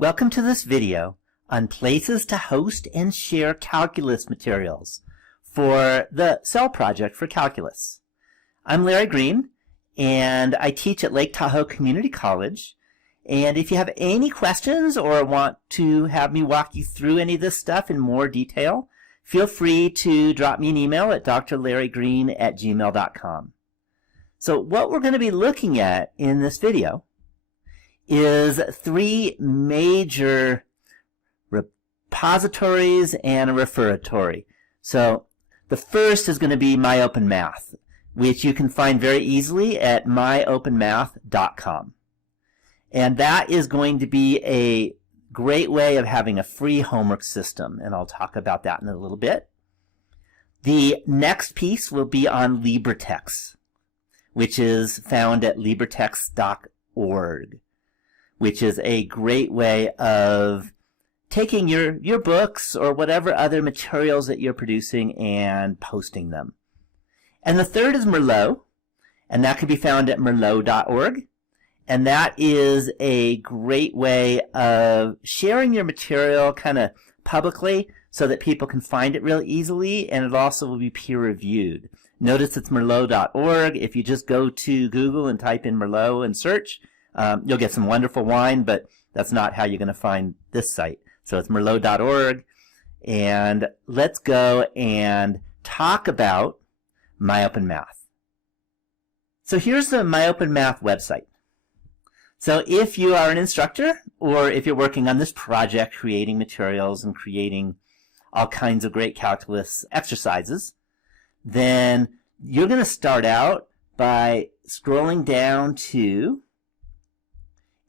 Welcome to this video on places to host and share calculus materials for the CEL project for calculus. I'm Larry Green, and I teach at Lake Tahoe Community College. And if you have any questions or want to have me walk you through any of this stuff in more detail, feel free to drop me an email at drlarrygreen@gmail.com. So what we're going to be looking at in this video is three major repositories and a repository. So the first is going to be MyOpenMath, which you can find very easily at myopenmath.com. And that is going to be a great way of having a free homework system, and I'll talk about that in a little bit. The next piece will be on LibreTexts, which is found at LibreTexts.org, which is a great way of taking your books or whatever other materials that you're producing and posting them. And the third is MERLOT, and that can be found at MERLOT.org. And that is a great way of sharing your material kind of publicly so that people can find it real easily, and it also will be peer-reviewed. Notice it's MERLOT.org. If you just go to Google and type in MERLOT and search, you'll get some wonderful wine, but that's not how you're going to find this site. So it's MERLOT.org. And let's go and talk about MyOpenMath. So here's the MyOpenMath website. So if you are an instructor, or if you're working on this project, creating materials and creating all kinds of great calculus exercises, then you're going to start out by scrolling down to,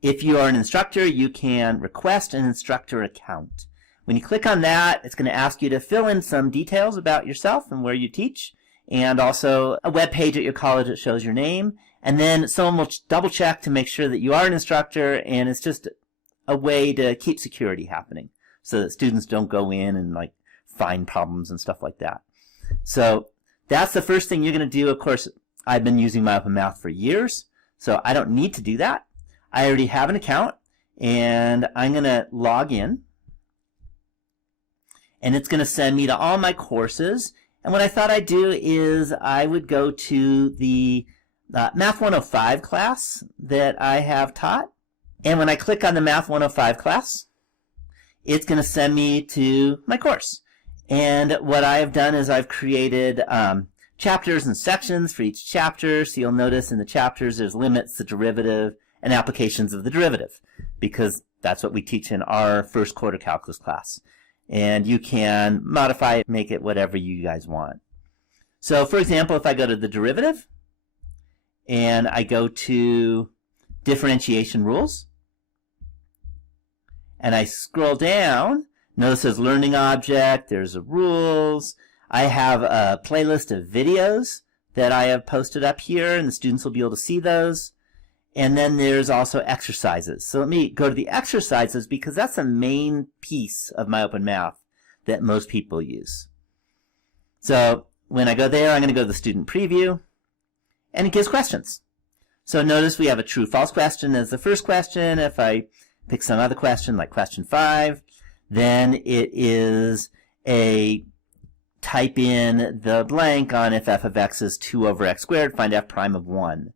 if you are an instructor, you can request an instructor account. When you click on that, it's going to ask you to fill in some details about yourself and where you teach, and also a web page at your college that shows your name. And then someone will double check to make sure that you are an instructor, and it's just a way to keep security happening so that students don't go in and like find problems and stuff like that. So that's the first thing you're going to do. Of course, I've been using MyOpenMath for years, so I don't need to do that. I already have an account, and I'm going to log in, and it's going to send me to all my courses. And what I thought I'd do is I would go to the Math 105 class that I have taught. And when I click on the Math 105 class, it's going to send me to my course. And what I have done is I've created chapters and sections for each chapter. So you'll notice in the chapters there's limits, the derivative, and applications of the derivative, because that's what we teach in our first quarter calculus class. And you can modify it, make it whatever you guys want. So for example, if I go to the derivative, and I go to differentiation rules, and I scroll down, notice there's learning object, there's the rules. I have a playlist of videos that I have posted up here, and the students will be able to see those. And then there's also exercises. So let me go to the exercises, because that's the main piece of MyOpenMath that most people use. So when I go there, I'm going to go to the student preview, and it gives questions. So notice we have a true-false question as the first question. If I pick some other question, like question 5, then it is a type in the blank on if f of x is 2 over x squared, find f prime of 1.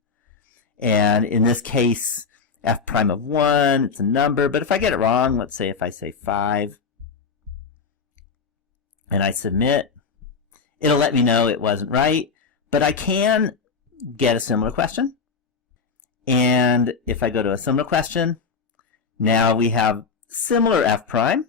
And in this case, f prime of 1, it's a number. But if I get it wrong, let's say if I say 5, and I submit, it'll let me know it wasn't right. But I can get a similar question. And if I go to a similar question, now we have similar f prime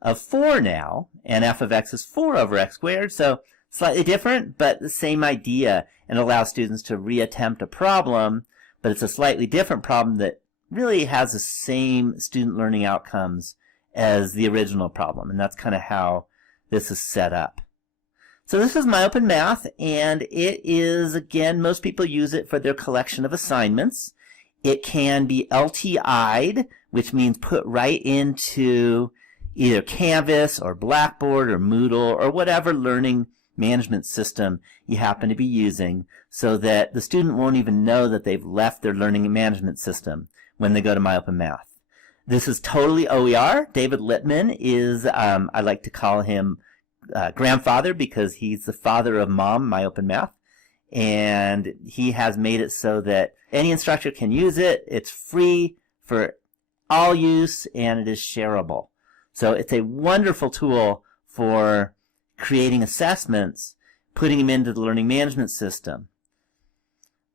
of 4 now, and f of x is 4 over x squared. So slightly different, but the same idea, and allows students to reattempt a problem, but it's a slightly different problem that really has the same student learning outcomes as the original problem, and that's kind of how this is set up. So this is MyOpenMath, and it is, again, most people use it for their collection of assignments. It can be LTI'd, which means put right into either Canvas or Blackboard or Moodle or whatever learning management system you happen to be using, so that the student won't even know that they've left their learning management system when they go to MyOpenMath. This is totally OER. David Lippman is, I like to call him grandfather because he's the father of Mom, MyOpenMath. And he has made it so that any instructor can use it. It's free for all use, and it is shareable. So it's a wonderful tool for creating assessments, putting them into the learning management system.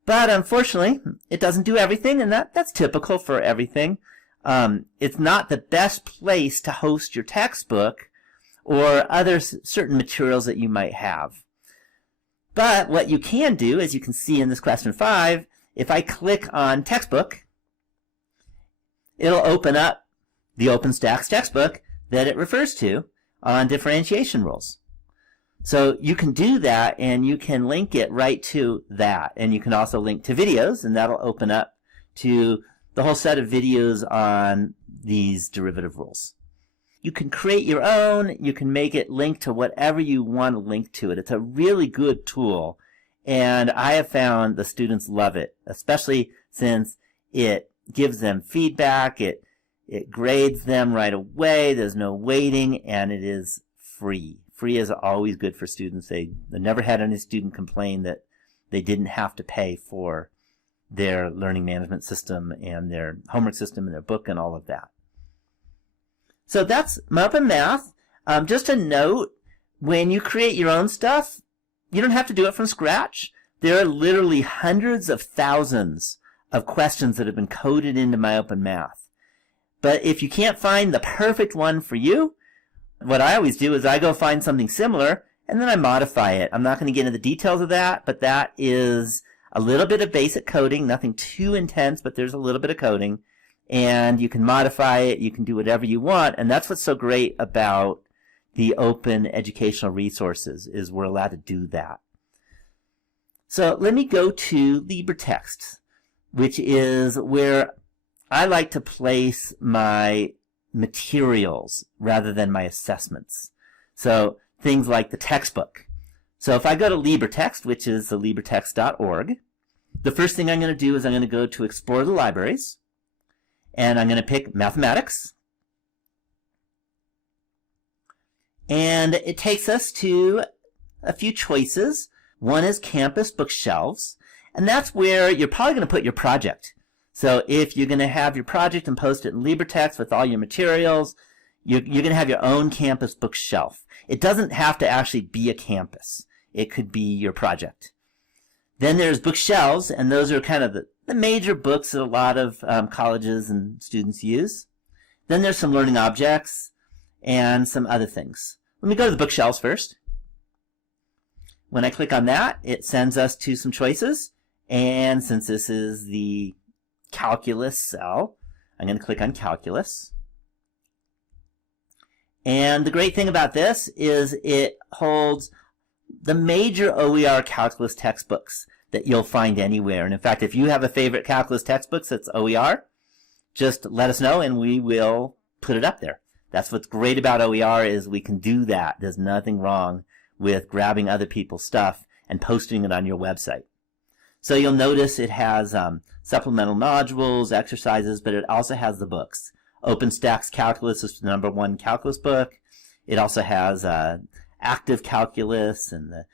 But unfortunately, it doesn't do everything, and that's typical for everything. It's not the best place to host your textbook or other certain materials that you might have. But what you can do, as you can see in this question 5, if I click on textbook, it'll open up the OpenStax textbook that it refers to on differentiation rules. So you can do that, and you can link it right to that. And you can also link to videos, and that'll open up to the whole set of videos on these derivative rules. You can create your own. You can make it link to whatever you want to link to it. It's a really good tool, and I have found the students love it, especially since it gives them feedback. It grades them right away. There's no waiting, and it is free. Free is always good for students. They never had any student complain that they didn't have to pay for their learning management system and their homework system and their book and all of that. So that's MyOpenMath. Just a note, when you create your own stuff, you don't have to do it from scratch. There are literally hundreds of thousands of questions that have been coded into MyOpenMath. But if you can't find the perfect one for you, what I always do is I go find something similar, and then I modify it. I'm not going to get into the details of that, but that is a little bit of basic coding, nothing too intense, but there's a little bit of coding. And you can modify it, you can do whatever you want, and that's what's so great about the open educational resources, is we're allowed to do that. So let me go to LibreTexts, which is where I like to place my materials rather than my assessments. So things like the textbook. So if I go to LibreText, which is the LibreText.org, the first thing I'm going to do is I'm going to go to Explore the Libraries, and I'm going to pick Mathematics. And it takes us to a few choices. One is Campus Bookshelves, and that's where you're probably going to put your project. So if you're going to have your project and post it in LibreText with all your materials, you're going to have your own campus bookshelf. It doesn't have to actually be a campus. It could be your project. Then there's bookshelves, and those are kind of the major books that a lot of colleges and students use. Then there's some learning objects and some other things. Let me go to the bookshelves first. When I click on that, it sends us to some choices. And since this is the calculus cell, I'm going to click on calculus. And the great thing about this is it holds the major OER calculus textbooks that you'll find anywhere. And in fact, if you have a favorite calculus textbook that's OER, just let us know and we will put it up there. That's what's great about OER, is we can do that. There's nothing wrong with grabbing other people's stuff and posting it on your website. So you'll notice it has supplemental modules, exercises, but it also has the books. OpenStax Calculus is the #1 calculus book. It also has Active Calculus and the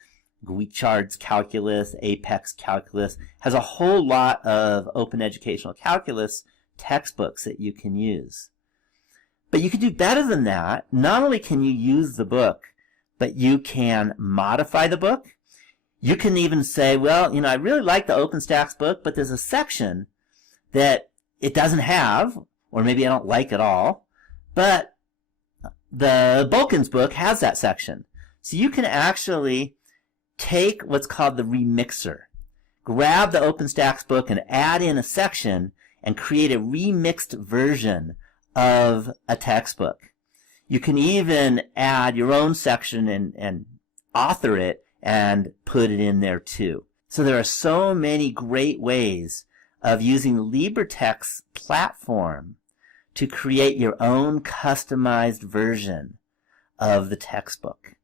GUI-Charts Calculus, Apex Calculus. Has a whole lot of open educational calculus textbooks that you can use. But you can do better than that. Not only can you use the book, but you can modify the book. You can even say, well, I really like the OpenStax book, but there's a section that it doesn't have, or maybe I don't like at all, but the Bulkin's book has that section. So you can actually take what's called the remixer, grab the OpenStax book and add in a section and create a remixed version of a textbook. You can even add your own section and author it and put it in there too. So there are so many great ways of using the LibreTexts platform to create your own customized version of the textbook.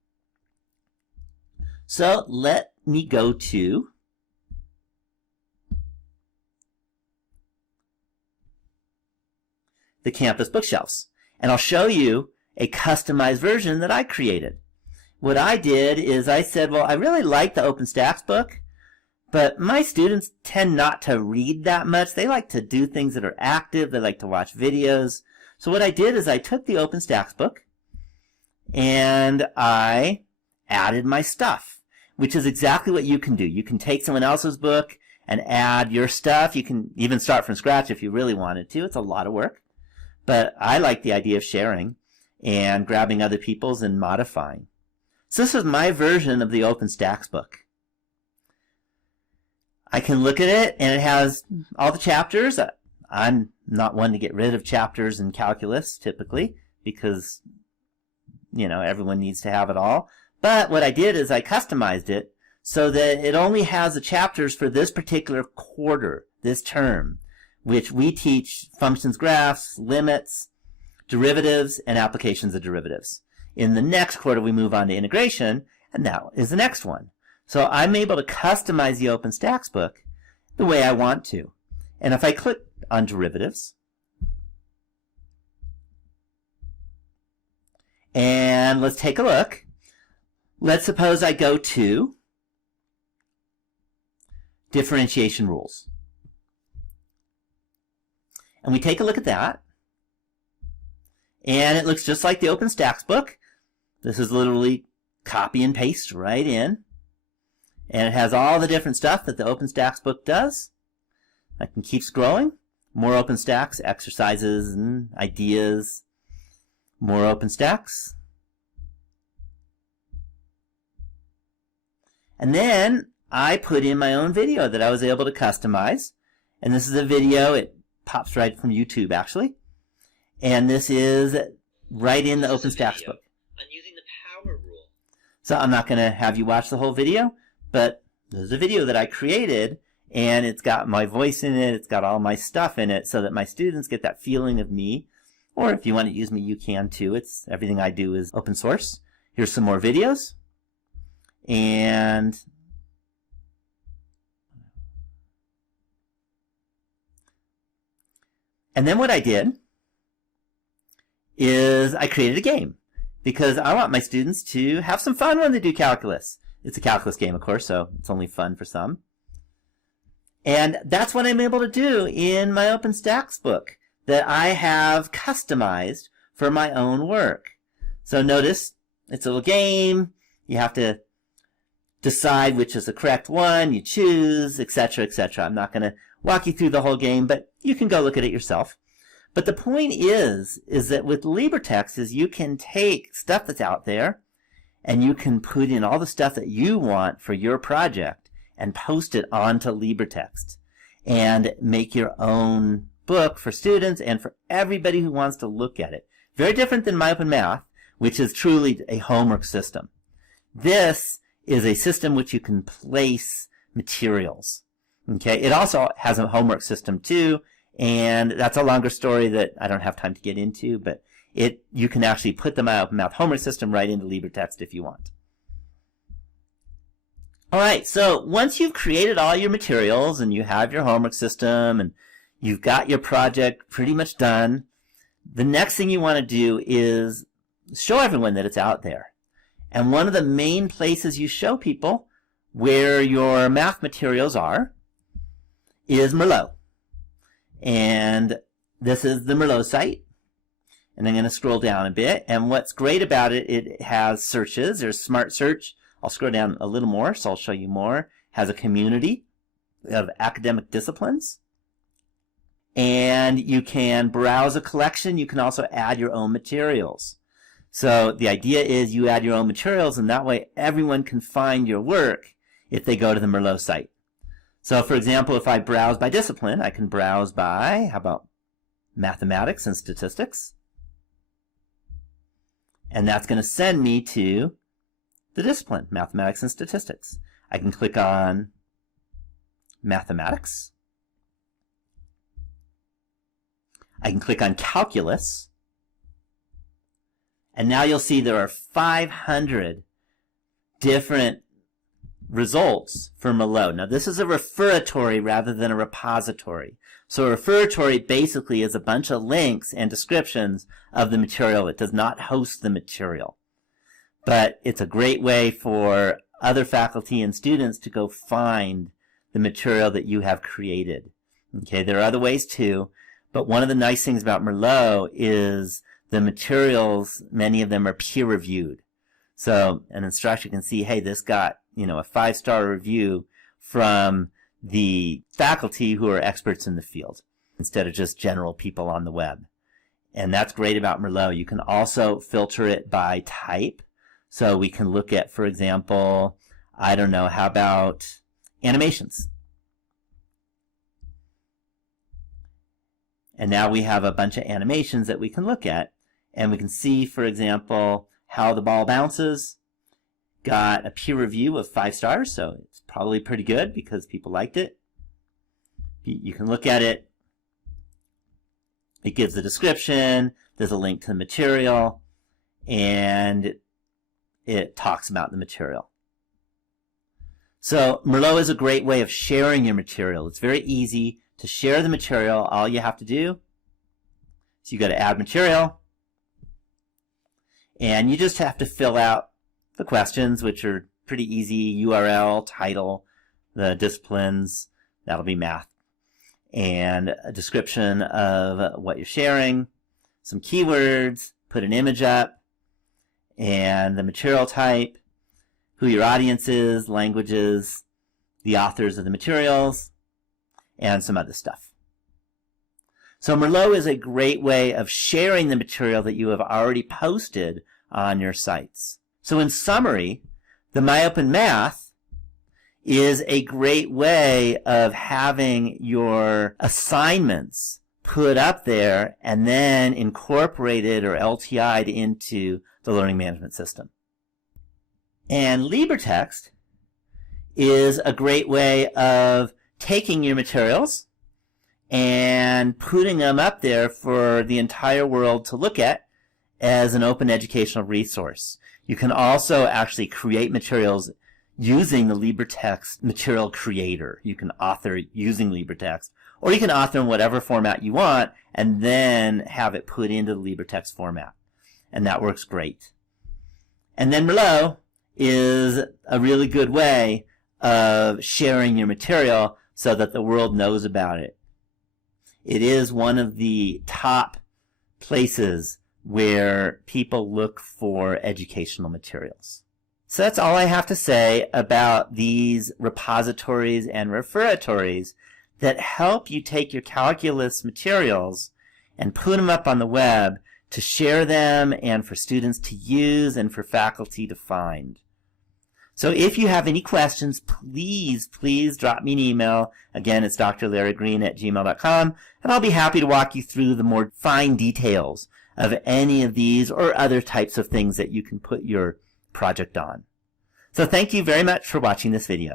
So let me go to the campus bookshelves. And I'll show you a customized version that I created. What I did is I said, well, I really like the OpenStax book, but my students tend not to read that much. They like to do things that are active. They like to watch videos. So what I did is I took the OpenStax book and I added my stuff, which is exactly what you can do. You can take someone else's book and add your stuff. You can even start from scratch if you really wanted to. It's a lot of work. But I like the idea of sharing and grabbing other people's and modifying. So this is my version of the OpenStax book. I can look at it and it has all the chapters. I'm not one to get rid of chapters in calculus typically because, you know, everyone needs to have it all. But what I did is I customized it so that it only has the chapters for this particular quarter, this term, which we teach functions, graphs, limits, derivatives, and applications of derivatives. In the next quarter, we move on to integration, and that is the next one. So I'm able to customize the OpenStax book the way I want to. And if I click on derivatives, and let's take a look. Let's suppose I go to differentiation rules. And we take a look at that. And it looks just like the OpenStax book. This is literally copy and paste right in. And it has all the different stuff that the OpenStax book does. I can keep scrolling. More OpenStax, exercises and ideas. More OpenStax. And then I put in my own video that I was able to customize. And this is a video. It pops right from YouTube, actually. And this is right in the OpenStax book. I'm using the power rule. So I'm not going to have you watch the whole video, but there's a video that I created, and it's got my voice in it. It's got all my stuff in it so that my students get that feeling of me. Or if you want to use me, you can too. Everything I do is open source. Here's some more videos. And then what I did is I created a game because I want my students to have some fun when they do calculus. It's a calculus game, of course, so it's only fun for some. And that's what I'm able to do in my OpenStax book that I have customized for my own work. So notice it's a little game. You have to decide which is the correct one. You choose, etc., etc. I'm not going to walk you through the whole game, but you can go look at it yourself. But the point is that with LibreTexts is you can take stuff that's out there and you can put in all the stuff that you want for your project and post it onto LibreTexts and make your own book for students and for everybody who wants to look at it. Very different than MyOpenMath, which is truly a homework system. This is a system which you can place materials. Okay, it also has a homework system too, and that's a longer story that I don't have time to get into, but you can actually put the MyOpenMath homework system right into LibreText if you want. Alright, so once you've created all your materials and you have your homework system and you've got your project pretty much done, the next thing you want to do is show everyone that it's out there. And one of the main places you show people where your math materials are is MERLOT. And this is the MERLOT site. And I'm going to scroll down a bit. And what's great about it, it has searches. There's Smart Search. I'll scroll down a little more, so I'll show you more. It has a community of academic disciplines. And you can browse a collection. You can also add your own materials. So the idea is you add your own materials, and that way everyone can find your work if they go to the MERLOT site. So for example, if I browse by discipline, I can browse by, how about mathematics and statistics? And that's going to send me to the discipline, mathematics and statistics. I can click on mathematics. I can click on calculus. And now you'll see there are 500 different results for MERLOT. Now this is a referatory rather than a repository. So a referatory basically is a bunch of links and descriptions of the material. It does not host the material. But it's a great way for other faculty and students to go find the material that you have created. Okay, there are other ways too, but one of the nice things about MERLOT is the materials, many of them are peer-reviewed. So an instructor can see, hey, this got, a 5-star review from the faculty who are experts in the field instead of just general people on the web. And that's great about MERLOT. You can also filter it by type. So we can look at, for example, I don't know, how about animations? And now we have a bunch of animations that we can look at. And we can see, for example, how the ball bounces. Got a peer review of 5 stars, so it's probably pretty good because people liked it. You can look at it. It gives the description. There's a link to the material. And it talks about the material. So MERLOT is a great way of sharing your material. It's very easy to share the material. All you have to do is you go to Add Material, and you just have to fill out the questions, which are pretty easy. URL, title, the disciplines, that'll be math, and a description of what you're sharing, some keywords, put an image up, and the material type, who your audience is, languages, the authors of the materials, and some other stuff. So MERLOT is a great way of sharing the material that you have already posted on your sites. So in summary, the MyOpenMath is a great way of having your assignments put up there and then incorporated or LTI'd into the learning management system. And LibreText is a great way of taking your materials and putting them up there for the entire world to look at as an open educational resource. You can also actually create materials using the LibreText material creator. You can author using LibreText, or you can author in whatever format you want and then have it put into the LibreText format. And that works great. And then MERLOT is a really good way of sharing your material so that the world knows about it. It is one of the top places where people look for educational materials. So that's all I have to say about these repositories and referatories that help you take your calculus materials and put them up on the web to share them and for students to use and for faculty to find. So if you have any questions, please drop me an email. Again, it's drlarrygreen@gmail.com, and I'll be happy to walk you through the more fine details of any of these or other types of things that you can put your project on. So thank you very much for watching this video.